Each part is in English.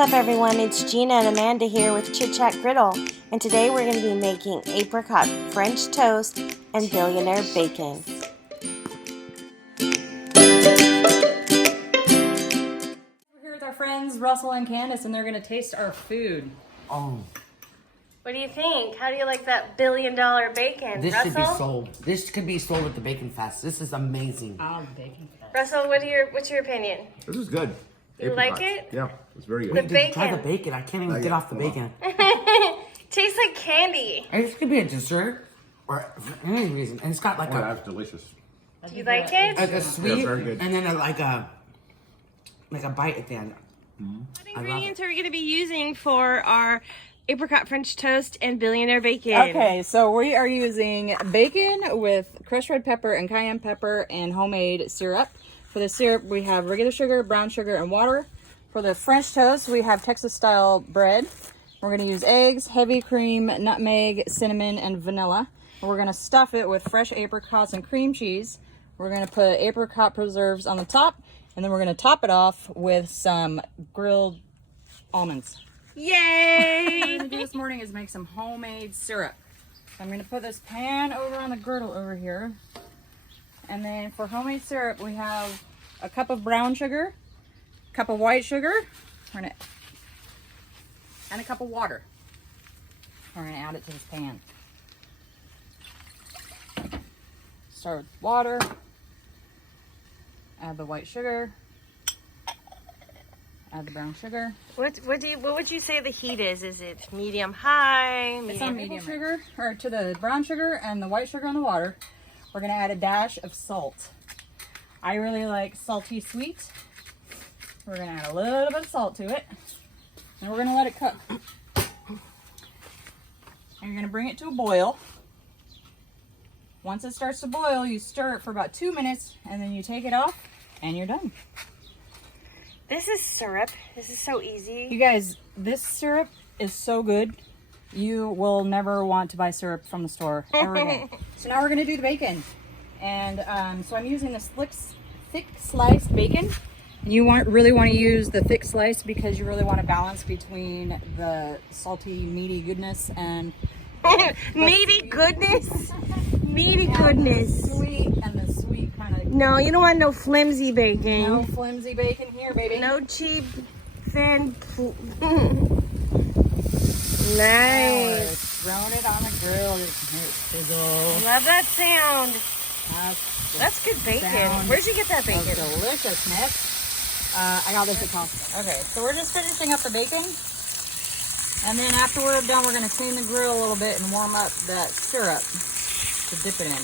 up, everyone? It's Gina and Amanda here with Chit Chat Griddle, and today we're going to be making apricot French toast and billionaire bacon. We're here with our friends Russell and Candace, and they're going to taste our food. Oh, What do you think? How do you like that $1 billion bacon, this Russell? should be sold. This could be sold at the Bacon Fest. This is amazing. Oh, bacon. Russell, what's your opinion? This is good. You like it? Yeah, it's very good. The Did you try bacon. the bacon? I can't even Not get yet. off the Hold bacon. Tastes like candy. And this could be a dessert or for any reason. And it's got like Oh, that's delicious. Do you like it? a sweet very good. and then like a bite at the end. What ingredients are we going to be using for our apricot French toast and billionaire bacon? Okay, so we are using bacon with crushed red pepper and cayenne pepper and homemade syrup. For the syrup, we have regular sugar, brown sugar, and water. For the French toast, we have Texas-style bread. We're going to use eggs, heavy cream, nutmeg, cinnamon, and vanilla. We're going to stuff it with fresh apricots and cream cheese. We're going to put apricot preserves on the top, and then we're going to top it off with some grilled almonds. Yay! What I'm going to do this morning is make some homemade syrup. So I'm going to put this pan over on the griddle over here. And then for homemade syrup, we have a cup of brown sugar, a cup of white sugar, and a cup of water. We're going to add it to this pan. Start with water, add the white sugar, add the brown sugar. What would you say the heat is? Is it medium high? It's on medium sugar, or to the brown sugar and the white sugar and the water. We're going to add a dash of salt. I really like salty sweet. We're going to add a little bit of salt to it. And we're going to let it cook. And you're going to bring it to a boil. Once it starts to boil, you stir it for about 2 minutes, and then you take it off, and you're done. This is syrup. This is so easy. You guys, this syrup is so good. You will never want to buy syrup from the store ever again. So now we're going to do the bacon. And so I'm using this thick sliced bacon. And you really want to use the thick slice because you really want to balance between the salty, meaty goodness and Meaty goodness. Meaty goodness. the sweet kind of. No, you don't want no flimsy bacon. No flimsy bacon here, baby. No cheap, thin. Nice. Throwing it on the grill. Sizzle. Love that sound. That's Good bacon. sound Where'd you get that bacon? deliciousness. I got this at Costco. Okay, so we're just finishing up the bacon. And then after we're done, we're going to clean the grill a little bit and warm up that syrup to dip it in.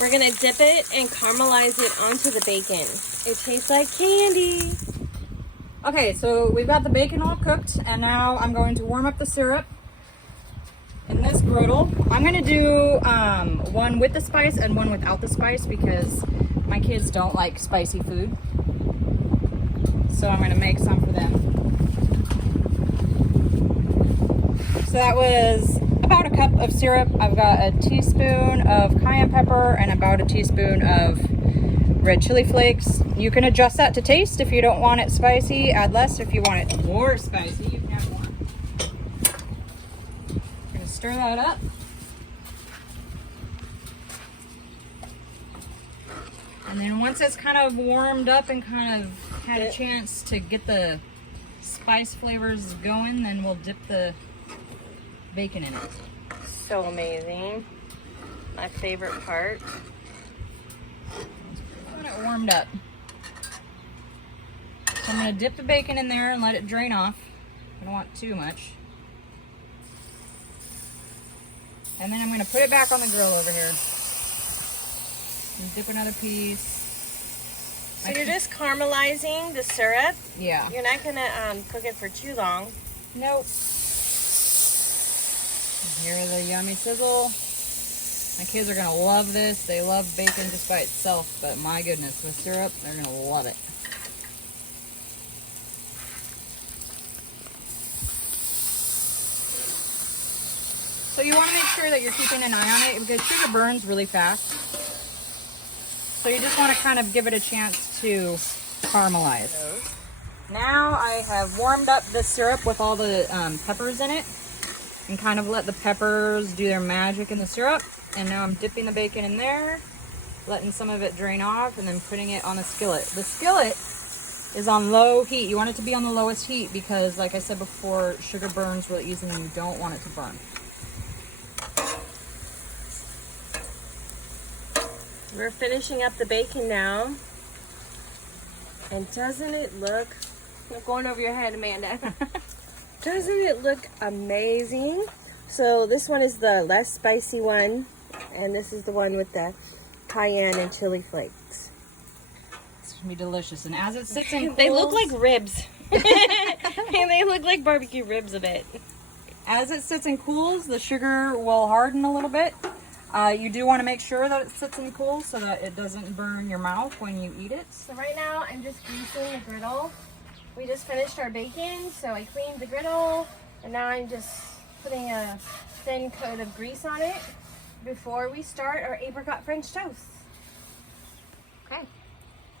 We're gonna dip it and caramelize it onto the bacon. It tastes like candy. Okay, so we've got the bacon all cooked, and now I'm going to warm up the syrup in this griddle. I'm going to do one with the spice and one without the spice because my kids don't like spicy food. So I'm going to make some for them. So that was about a cup of syrup. I've got a teaspoon of cayenne pepper and about a teaspoon of red chili flakes. You can adjust that to taste. If you don't want it spicy, add less. If you want it more spicy, you can add more. I'm gonna stir that up. And then once it's kind of warmed up and kind of had a chance to get the spice flavors going, then we'll dip the bacon in it. So amazing. My favorite part. When it warmed up. So I'm going to dip the bacon in there and let it drain off. I don't want too much. And then I'm going to put it back on the grill over here. And dip another piece. So you're just caramelizing the syrup? Yeah. You're not gonna cook it for too long. Nope. Hear the yummy sizzle. My kids are going to love this. They love bacon just by itself, but my goodness, with syrup, they're going to love it. So you want to make sure that you're keeping an eye on it because sugar burns really fast. So you just want to kind of give it a chance to caramelize. Now I have warmed up the syrup with all the peppers in it and kind of let the peppers do their magic in the syrup. And now I'm dipping the bacon in there, letting some of it drain off, and then putting it on a skillet. The skillet is on low heat. You want it to be on the lowest heat because, like I said before, sugar burns really easily and you don't want it to burn. We're finishing up the bacon now. And doesn't it look, I'm going over your head, Amanda. Doesn't it look amazing? So this one is the less spicy one, and this is the one with the cayenne and chili flakes. It's gonna be delicious. And as it sits in They look like ribs. They look like barbecue ribs a bit. As it sits and cools, the sugar will harden a little bit. You do want to make sure that it sits and cools so that it doesn't burn your mouth when you eat it. So right now I'm just greasing the griddle. We just finished our bacon, so I cleaned the griddle, and now I'm just putting a thin coat of grease on it before we start our apricot French toast. Okay.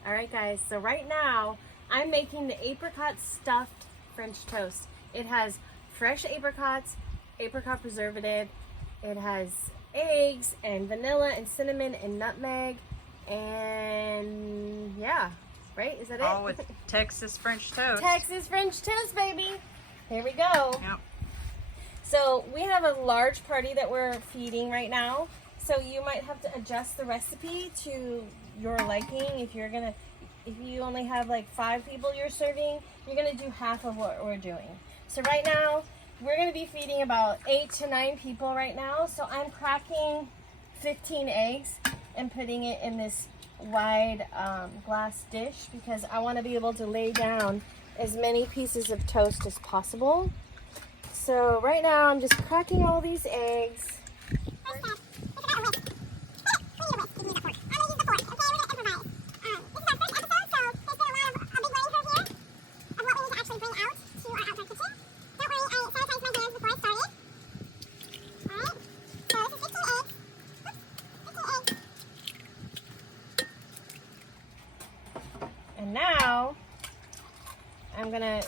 All right, guys, so right now I'm making the apricot stuffed French toast. It has fresh apricots, apricot preservative, it has eggs and vanilla and cinnamon and nutmeg, and yeah, right? Is that it? All with Texas French toast. Texas French toast, baby. Here we go. Yep. So we have a large party that we're feeding right now. So you might have to adjust the recipe to your liking. If you only have like 5 people you're serving, you're gonna do half of what we're doing. So right now, we're gonna be feeding about 8 to 9 people right now. So I'm cracking 15 eggs and putting it in this wide glass dish because I want to be able to lay down as many pieces of toast as possible. So right now I'm just cracking all these eggs. And now I'm gonna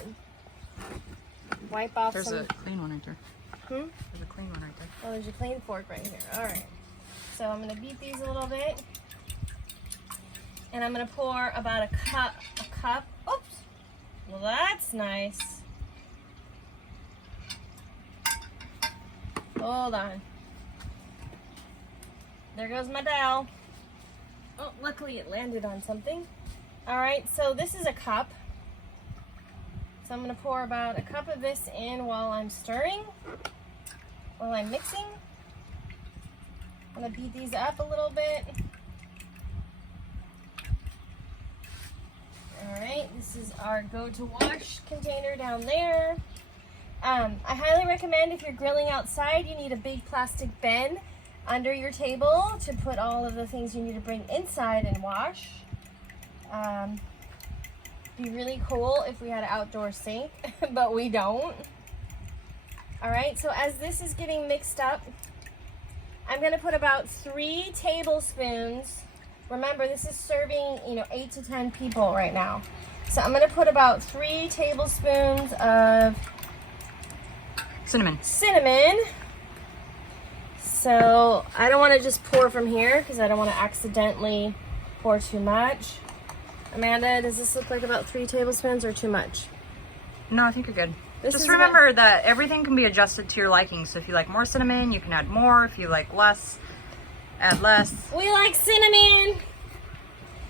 wipe off There's some. a clean one right there. Hmm? There's a clean one right there. Oh, there's a clean fork right here. All right. So I'm gonna beat these a little bit, and I'm gonna pour about a cup. Oops. Well, that's nice. Hold on. There goes my dowel. Oh, luckily it landed on something. All right, so this is a cup. So I'm gonna pour about a cup of this in while I'm stirring, while I'm mixing. I'm gonna beat these up a little bit. All right, this is our go-to-wash container down there. I highly recommend if you're grilling outside, you need a big plastic bin under your table to put all of the things you need to bring inside and wash. Be really cool if we had an outdoor sink, but we don't. All right, so as this is getting mixed up, I'm gonna put about 3 tablespoons. Remember, this is serving, 8 to 10 people right now. So I'm gonna put about 3 tablespoons of Cinnamon. So I don't want to just pour from here because I don't want to accidentally pour too much. Amanda, does this look like about 3 tablespoons or too much? No, I think you're good. This Just is remember that everything can be adjusted to your liking. So if you like more cinnamon, you can add more. If you like less, add less. We like cinnamon.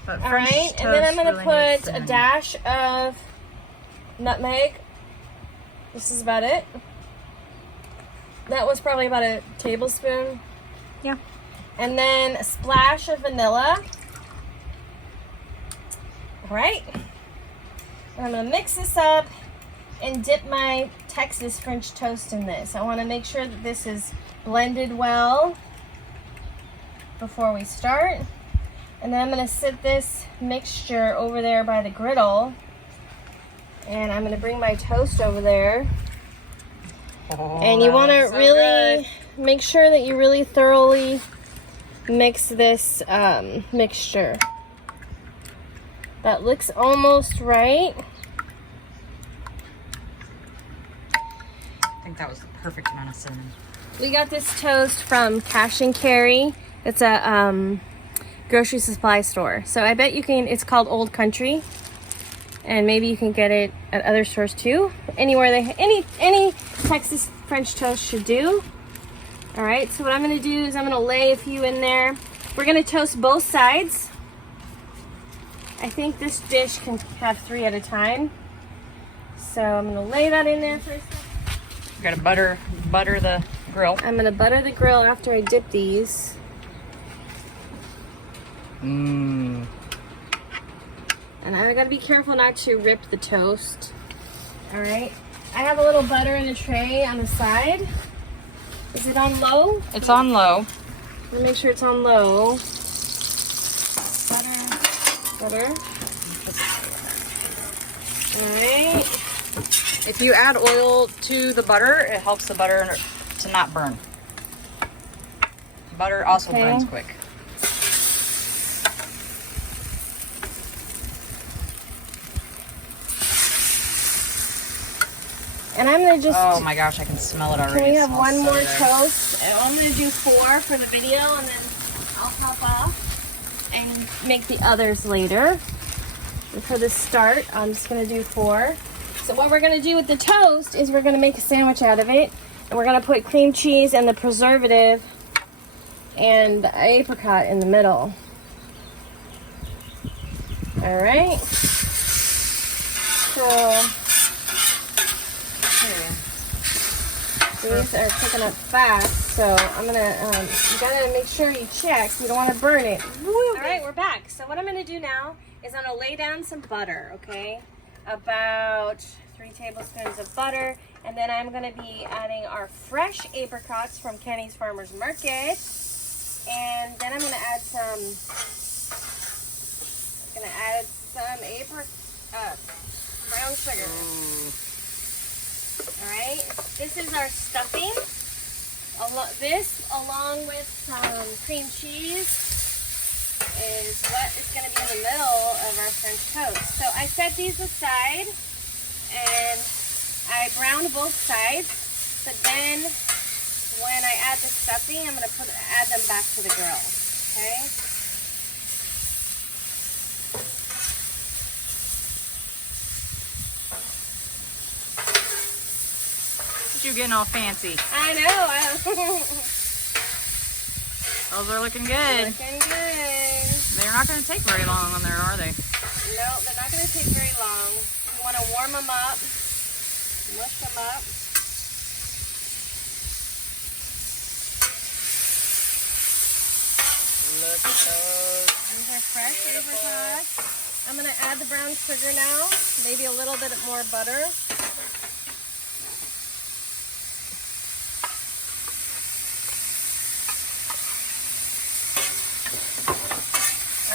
But All French right, and then I'm toast going to really needs put a cinnamon. dash of nutmeg. This is about it. That was probably about a tablespoon. Yeah. And then a splash of vanilla. All right. And I'm going to mix this up and dip my Texas French toast in this. I want to make sure that this is blended well before we start. And then I'm going to sit this mixture over there by the griddle. And I'm going to bring my toast over there. Oh, And you want to so really good. make sure that you really thoroughly mix this mixture. That looks almost right. think that was the perfect amount of cinnamon. We got this toast from Cash and Carry. It's a grocery supply store. So I bet you can, it's called Old Country. And maybe you can get it at other stores too. Anywhere any Texas French toast should do. All right, so what I'm gonna do is I'm gonna lay a few in there. We're gonna toast both sides. I think this dish can have 3 at a time. So I'm gonna lay that in there first. You gotta butter the grill. I'm gonna butter the grill after I dip these. Mmm. And I gotta be careful not to rip the toast. All right. I have a little butter in the tray on the side. Is it on low? It's on low. Let me make sure it's on low. Butter. All right. If you add oil to the butter, it helps the butter to not burn. Butter also burns quick. And I'm gonna just. Oh my gosh, I can smell it already. Can we have one more toast? I'm gonna do 4 for the video, and then I'll pop off and make the others later. And for the start, I'm just gonna do 4. So what we're gonna do with the toast is we're gonna make a sandwich out of it, and we're gonna put cream cheese and the preservative and the apricot in the middle. All right. So. These are cooking up fast, so I'm gonna, you gotta make sure you check, so you don't wanna burn it. All right, we're back. So what I'm gonna do now is I'm gonna lay down some butter, okay? About 3 tablespoons of butter, and then I'm gonna be adding our fresh apricots from Kenny's Farmer's Market, and then I'm gonna add some brown sugar. All right, this is our stuffing. This, along with some cream cheese, is what is going to be in the middle of our French toast. So I set these aside, and I browned both sides. But then, when I add the stuffing, I'm going to add them back to the grill. Okay. You getting all fancy. I know. Those are looking good. Looking good. They're not going to take very long on there, are they? No, they're not going to take very long. You want to warm them up, mush them up. Look at those. These are fresh apricots. I'm going to add the brown sugar now, maybe a little bit more butter.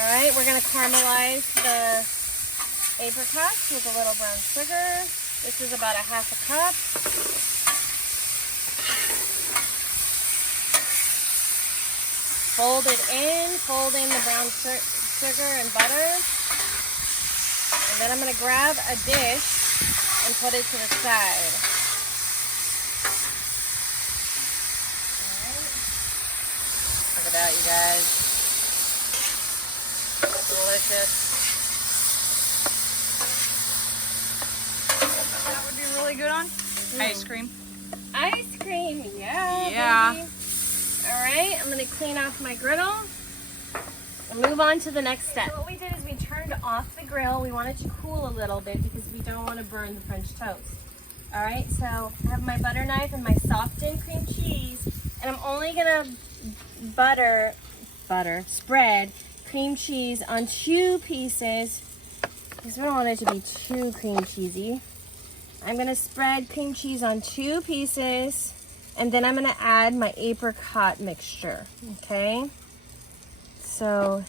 Alright, we're going to caramelize the apricots with a little brown sugar. This is about 1/2 cup. Fold in the brown sugar and butter. And then I'm going to grab a dish and put it to the side. Look at that, you guys. Delicious. That would be really good on ice cream. Ice cream, yeah. Yeah. Baby. All right, I'm gonna clean off my griddle and move on to the next step. So what we did is we turned off the grill. We want it to cool a little bit because we don't want to burn the French toast. All right, so I have my butter knife and my softened cream cheese, and I'm only gonna spread cream cheese on 2 pieces because we don't want it to be too cream cheesy. I'm gonna spread cream cheese on 2 pieces, and then I'm gonna add my apricot mixture, okay? So,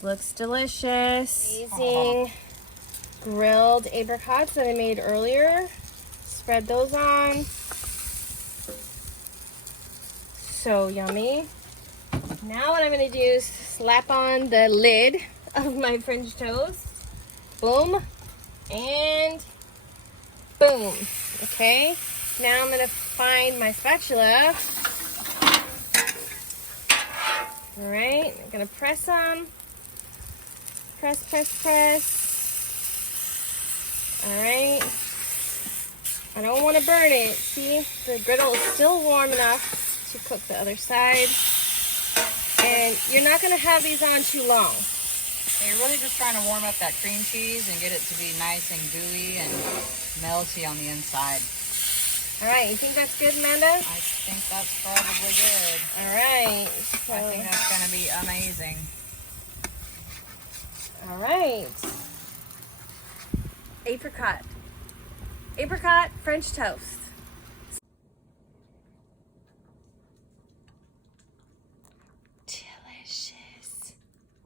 looks delicious. Amazing grilled apricots that I made earlier. Spread those on. So yummy. Now what I'm gonna do is slap on the lid of my French toast. Boom. And boom. Okay. Now I'm gonna find my spatula. All right, I'm gonna press them. Press, press, press. All right. I don't want to burn it. See, the griddle is still warm enough to cook the other side. And you're not gonna have these on too long. You're really just trying to warm up that cream cheese and get it to be nice and gooey and melty on the inside. All right, you think that's good, Amanda? I think that's probably good. All right. So, I think that's going to be amazing. all right. Apricot. Apricot French toast. Delicious.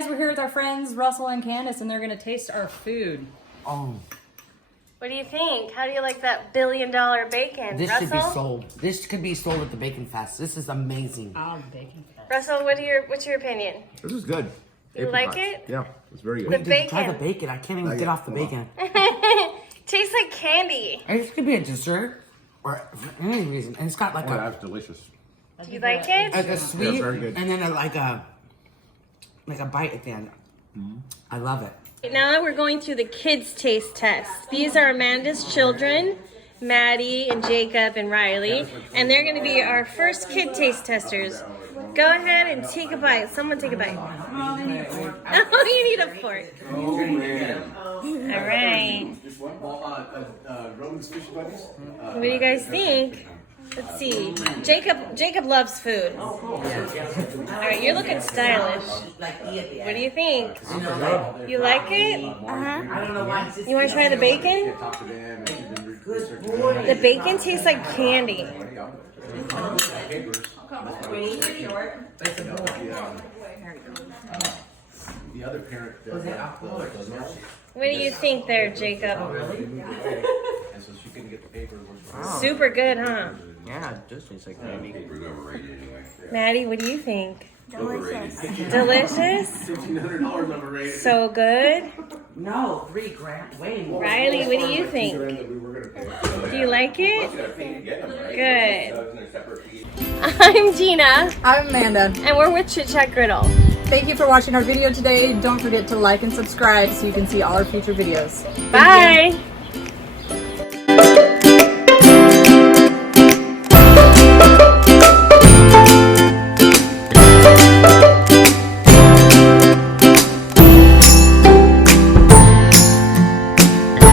We're here with our friends Russell and Candace, and they're going to taste our food. Oh, What do you think? How do you like that $1 billion bacon? this Russell? should be sold. This could be sold at the Bacon Fest. This is amazing. Oh, bacon. Russell, what's your opinion? This is good. You like it? Yeah, it's very The good. Wait, try the bacon. bacon. I can't even get off the bacon. Tastes like candy. And this could be a dessert or for any reason. And it's got like Oh, a that's delicious. Do you like it? sweet very good. and then like a bite at the end. I love it. Now we're going through the kids' taste test. These are Amanda's children, Maddie and Jacob and Riley, and they're going to be our first kid taste testers. Go ahead and take a bite. Someone take a bite. Oh, you need a fork. Oh, man. All right. Just one? Roman's Fish Buddies? What do you guys think? Let's see. Jacob loves food. All right, you're looking stylish. What do you think? You like it? You want to try the bacon? Talk to them. The bacon tastes like candy. The other parent does that. What do you think there, Jacob? And so she couldn't get the paper. Super good, huh? Yeah, it does taste like candy. Maddie, what do you think? Delicious? $1,500 overrated. So good? No, $3,000. Way more. Riley, what do you think? Do you like it? Good. I'm Gina, I'm Amanda. and we're with Chit Chat Griddle. Thank you for watching our video today. Don't forget to like and subscribe so you can see all our future videos. Bye!